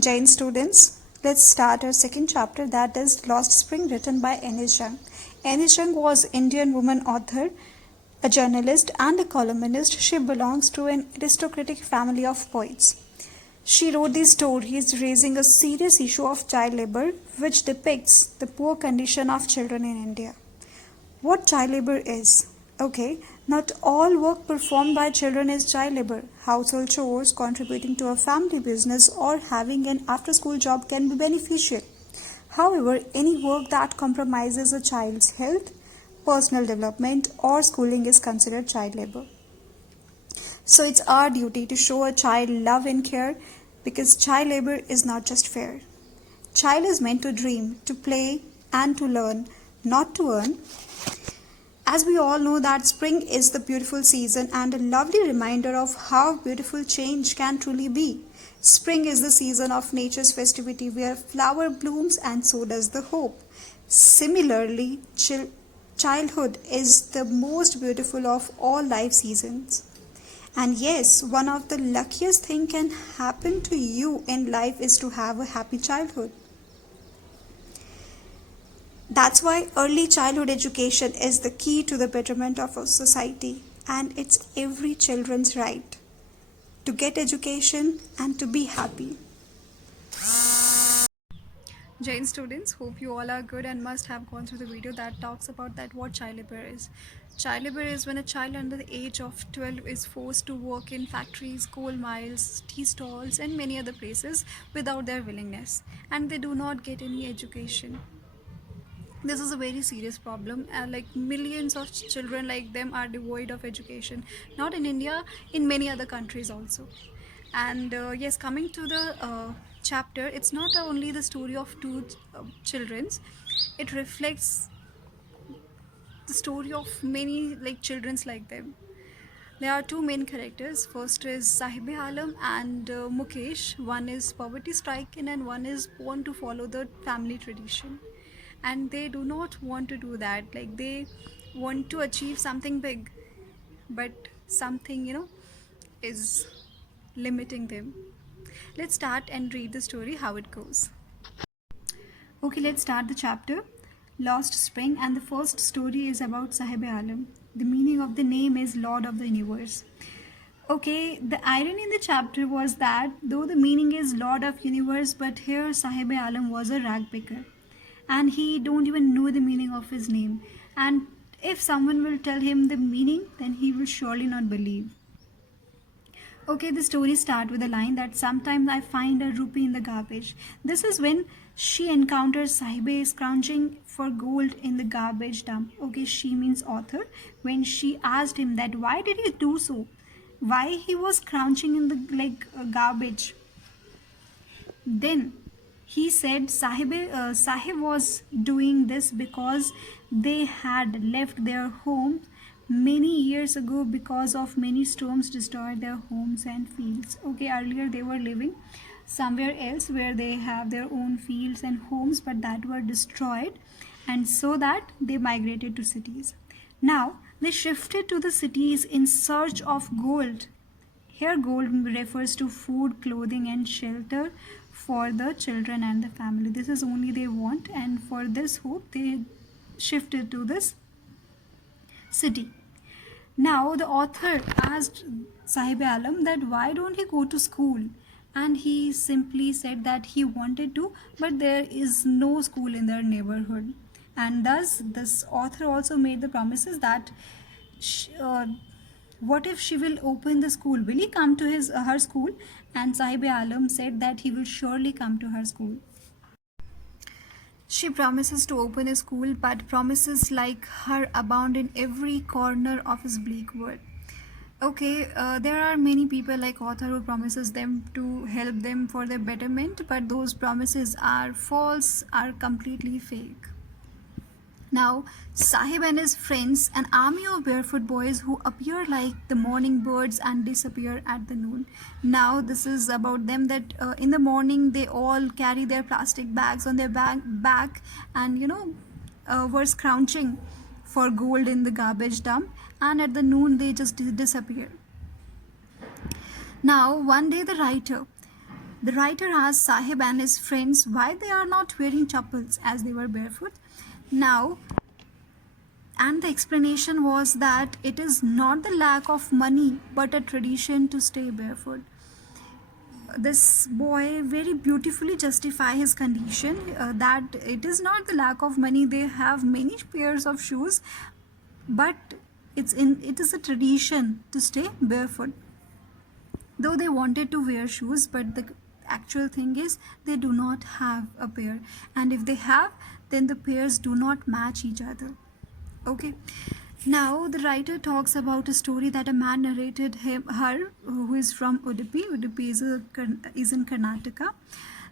Jain students, let's start our second chapter, that is Lost Spring, written by Anish Jung. Anish Jung was Indian woman author, a journalist and a columnist. She belongs to an aristocratic family of poets. She wrote these stories raising a serious issue of child labor which depicts the poor condition of children in India. What child labor is? Okay, not all work performed by children is child labor. Household chores, contributing to a family business, or having an after school job can be beneficial. However, any work that compromises a child's health, personal development, or schooling is considered child labor. So it's our duty to show a child love and care because child labor is not just fair. Child is meant to dream, to play, and to learn, not to earn. As we all know that spring is the beautiful season and a lovely reminder of how beautiful change can truly be. Spring is the season of nature's festivity where flower blooms and so does the hope. Similarly, childhood is the most beautiful of all life seasons. And yes, one of the luckiest thing can happen to you in life is to have a happy childhood. That's why early childhood education is the key to the betterment of a society, and it's every children's right to get education and to be happy. Jain students, hope you all are good and must have gone through the video that talks about that what child labor is. Child labor is when a child under the age of 12 is forced to work in factories, coal mines, tea stalls and many other places without their willingness, and they do not get any education. This is a very serious problem, like millions of children like them are devoid of education, not in India, in many other countries also. And yes, coming to the chapter, it's not only the story of two children's, it reflects the story of many like children's like them. There are two main characters. First is Sahib Alam and Mukesh. One is poverty stricken and one is born to follow the family tradition. And they do not want to do that. Like they want to achieve something big, but something, is limiting them. Let's start and read the story how it goes. Okay, let's start the chapter. Lost Spring, and the first story is about Sahib Alam. The meaning of the name is Lord of the Universe. Okay, the irony in the chapter was that though the meaning is Lord of Universe, but here Sahib Alam was a rag picker, and he don't even know the meaning of his name. And if someone will tell him the meaning, then he will surely not believe. Okay, the story starts with a line that sometimes I find a rupee in the garbage. This is when she encounters Sahibe scrounging for gold in the garbage dump. Okay, she means author. When she asked him that why did he do so? Why he was scrounging in the garbage? Then he said Sahib was doing this because they had left their home many years ago because of many storms destroyed their homes and fields. Okay, earlier they were living somewhere else where they have their own fields and homes, but that were destroyed, and so that they migrated to cities. Now they shifted to the cities in search of gold. Here, gold refers to food, clothing, and shelter for the children and the family. This is only they want, and for this hope, they shifted to this city. Now, the author asked Sahib Alam that why don't he go to school? And he simply said that he wanted to, but there is no school in their neighborhood. And thus, this author also made the promises that what if she will open the school? Will he come to her school? And Sahib Alam said that he will surely come to her school. She promises to open a school, but promises like her abound in every corner of his bleak world. Okay, there are many people like author who promises them to help them for their betterment, but those promises are false, are completely fake. Now, Sahib and his friends, an army of barefoot boys who appear like the morning birds and disappear at the noon. Now, this is about them that in the morning they all carry their plastic bags on their back and were scrounging for gold in the garbage dump, and at the noon they just disappear. Now, one day the writer The writer asked Sahib and his friends why they are not wearing chappals as they were barefoot. Now, and the explanation was that it is not the lack of money but a tradition to stay barefoot. This boy very beautifully justify his condition, that it is not the lack of money, they have many pairs of shoes, but it is a tradition to stay barefoot. Though they wanted to wear shoes, but the actual thing is they do not have a pair, and if they have, then the pairs do not match each other. Okay. Now the writer talks about a story that a man narrated her, who is from Udupi. Udupi is in Karnataka.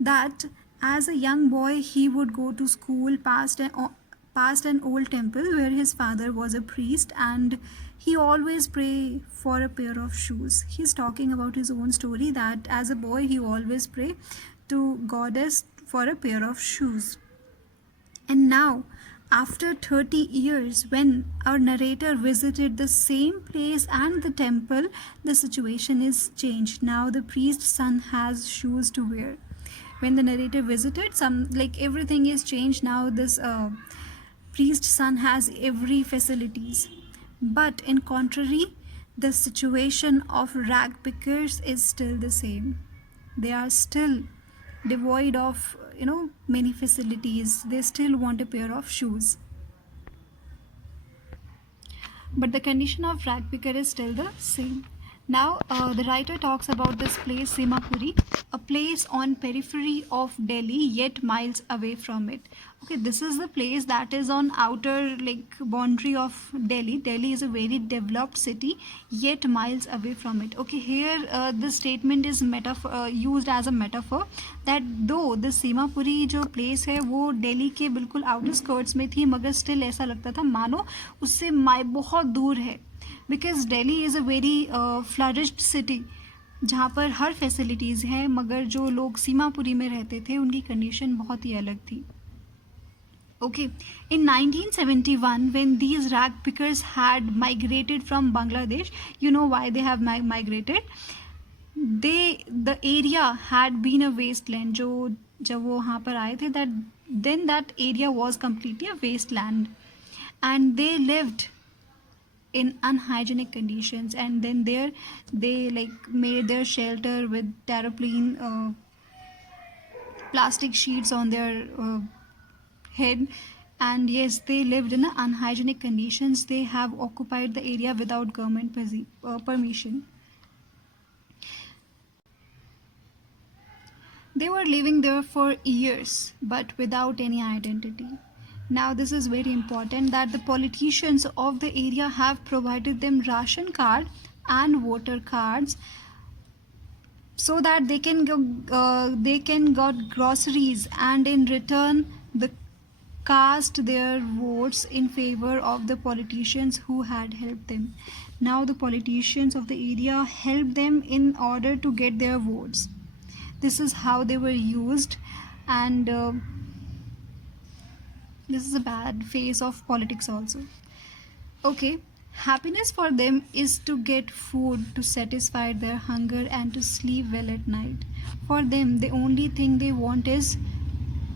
That as a young boy he would go to school past an old temple where his father was a priest, and he always pray for a pair of shoes. He's talking about his own story that as a boy he always pray to goddess for a pair of shoes. And now, after 30 years, when our narrator visited the same place and the temple, the situation is changed. Now the priest's son has shoes to wear. When the narrator visited, everything is changed. Now this priest's son has every facilities. But in contrary, the situation of rag pickers is still the same. They are still devoid of many facilities. They still want a pair of shoes, but the condition of rag picker is still the same. Now the writer talks about this place Simapuri, a place on periphery of Delhi yet miles away from it. Okay, this is the place that is on outer boundary of Delhi. Delhi is a very developed city yet miles away from it. Okay, here this statement is used as a metaphor that though the Simapuri जो place है वो दिल्ली के बिल्कुल outskirts में थी, मगर still ऐसा लगता था मानो उससे बहुत दूर है, because Delhi is a very flourished city जहाँ पर हर फैसिलिटीज़ हैं, मगर जो लोग सीमापुरी में रहते थे उनकी कंडीशन बहुत ही अलग थी. Okay, in 1971, when these rag pickers had migrated from Bangladesh, you know why they have migrated? The area had been a wasteland. जो जब वो वहाँ पर आए थे, that area was completely a wasteland, and they lived in unhygienic conditions, and then there they made their shelter with tarpaulin plastic sheets on their head, and yes, they lived in unhygienic conditions. They have occupied the area without government permission. They were living there for years but without any identity. Now this is very important that the politicians of the area have provided them ration card and voter cards so that they can get groceries, and in return the cast their votes in favor of the politicians who had helped them. Now the politicians of the area helped them in order to get their votes. This is how they were used, and this is a bad phase of politics also. Okay, happiness for them is to get food to satisfy their hunger and to sleep well at night. For them, the only thing they want is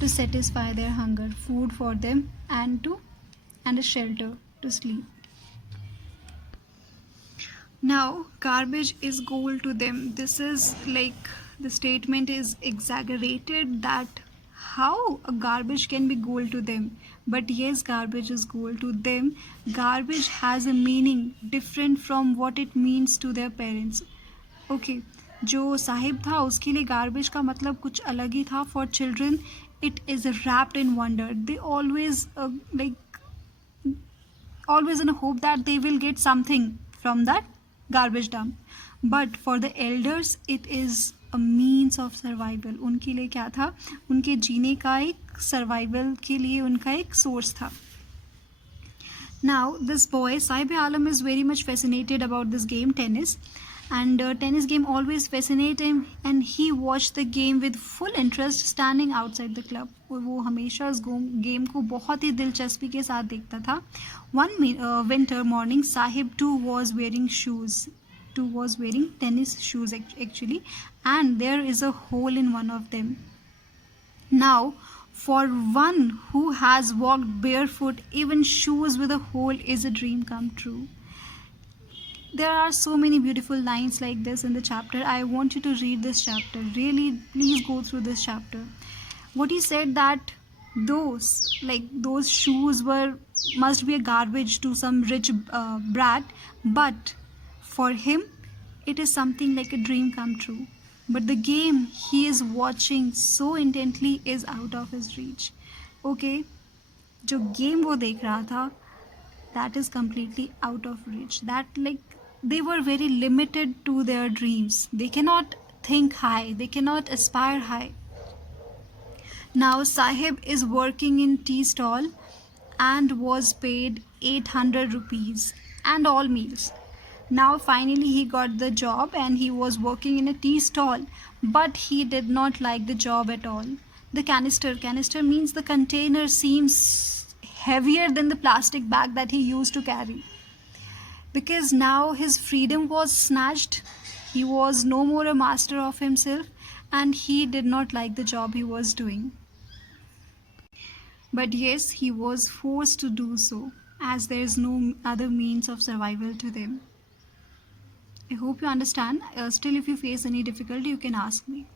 to satisfy their hunger, food for them, and a shelter to sleep. Now garbage is gold to them. This is the statement is exaggerated that how a garbage can be gold to them, but yes, garbage is gold to them. Garbage has a meaning different from what it means to their parents. Okay, जो साहिब था उसके लिए garbage का मतलब कुछ अलग ही था. For children it is wrapped in wonder. They always always in a hope that they will get something from that garbage dump. But for the elders it is a means of survival. उनके लिए क्या था? उनके जीने का एक survival के लिए उनका एक source था. Now this boy Saib Alam is very much fascinated about this game tennis, and tennis game always fascinate him, and he watched the game with full interest standing outside the club. वो हमेशा इस game को बहुत ही दिलचस्पी के साथ देखता था. One winter morning Sahib too was wearing shoes. two was wearing tennis shoes actually, and there is a hole in one of them. Now, for one who has walked barefoot, even shoes with a hole is a dream come true. There are so many beautiful lines like this in the chapter. I want you to read this chapter. Really, please go through this chapter. What he said that those shoes were must be a garbage to some rich brat, but for him it is something like a dream come true. But the game he is watching so intently is out of his reach. Okay, जो game वो देख रहा था, that is completely out of reach. That, like, they were very limited to their dreams. They cannot think high, they cannot aspire high. Now Sahib is working in tea stall and was paid 800 rupees and all meals. Now finally he got the job and he was working in a tea stall, but he did not like the job at all. The canister means the container, seems heavier than the plastic bag that he used to carry. Because now his freedom was snatched, he was no more a master of himself, and he did not like the job he was doing. But yes, he was forced to do so, as there is no other means of survival to them. I hope you understand. Still, if you face any difficulty, you can ask me.